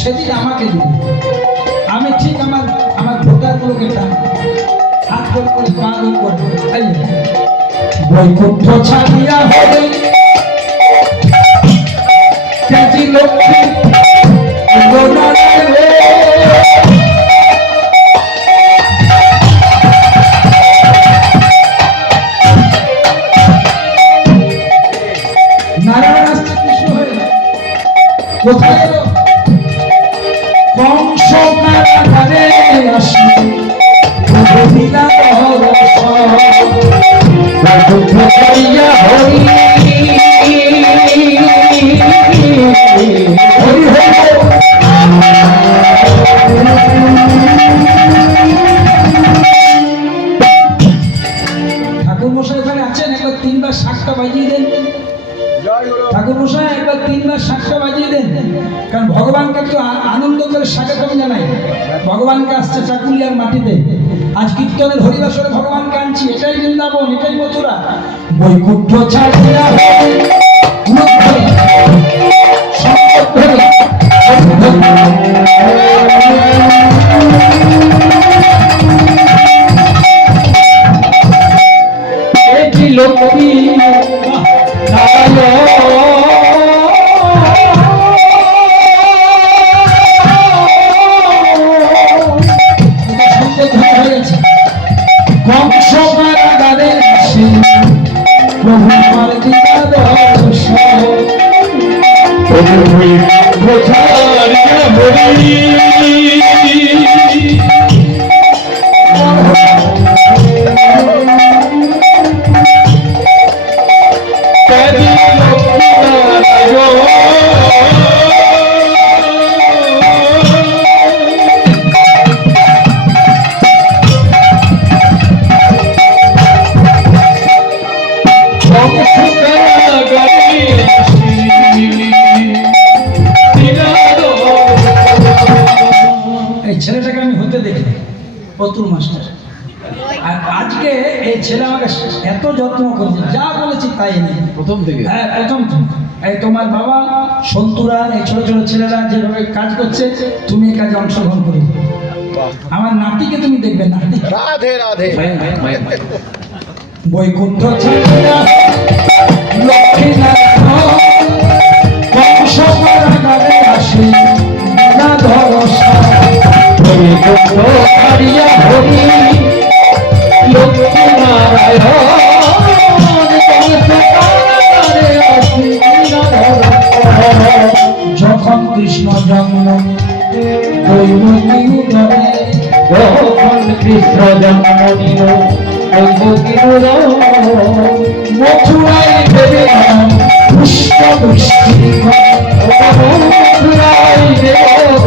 সেদিন আমাকে দিবে। আমি ঠিক আমার আমার ভোটারগুলোকে টান হাত করে পা করে বৈকুণ্ঠ ছাড়িয়া হবে তেজি লক্ষ্মী নারায়ণ আসছে কৃষ্ণ হয়ে কোথায় কংস কারাগারে আসি বুঝিলা রহস্য বৈকুণ্ঠ ছাড়িয়া হরি হরি ঠাকুর মশাই ওখানে আছেন, একবার 3 বার শাকটা বাজিয়ে দেন। ঠাকুর মশাই একবার 3 বার শাকটা বাজিয়ে দেন, কারণ ভগবানকে একটু আনন্দ করে স্বাগতম জানাই। ভগবানকে আসছে চাকুলিয়ার মাটিতে, আজ কীর্তনের হরিবাসরে ভগবানকে আনছি। এটাই বৃন্দাবন, এটাই মথুরা। বৈকুণ্ঠ ছাড়িয়া লক্ষ্মী কংস কারাগারে আসি প্রভু আমার দিদা দর্শ প্রভু বোঝারিয়া হরি ছেলেটাকে আমি হতে দেখি পতুল মাস্টার, আর আজকে এই ছেলে আমাকে এত যত্ন করছে, যা বলেছি তাই নেই প্রথম থেকে। হ্যাঁ, প্রথম এই তোমার বাবা সন্তুরা এই ছোট ছোট ছেলেরা যেভাবে কাজ করছে, তুমি এই কাজে অংশগ্রহণ করি। আমার নাতিকে তুমি দেখবে, নাতি রাধে রাধে। বৈকুণ্ঠ ছাড়িয়া লক্ষ্মী নারায়ণ কংস কারাগারে আসি না ধরসা বৈকুণ্ঠ ছাড়িয়া হরি লক্ষ্মী নারায়ণ কংস কারাগারে আসি না ধরসা। যখন কৃষ্ণ জন্ম দৈবকী উদরে, যখন কৃষ্ণ জন্ম নিল মথুরায় দেবে পুষ্প বৃষ্টি, মথুরায় দেব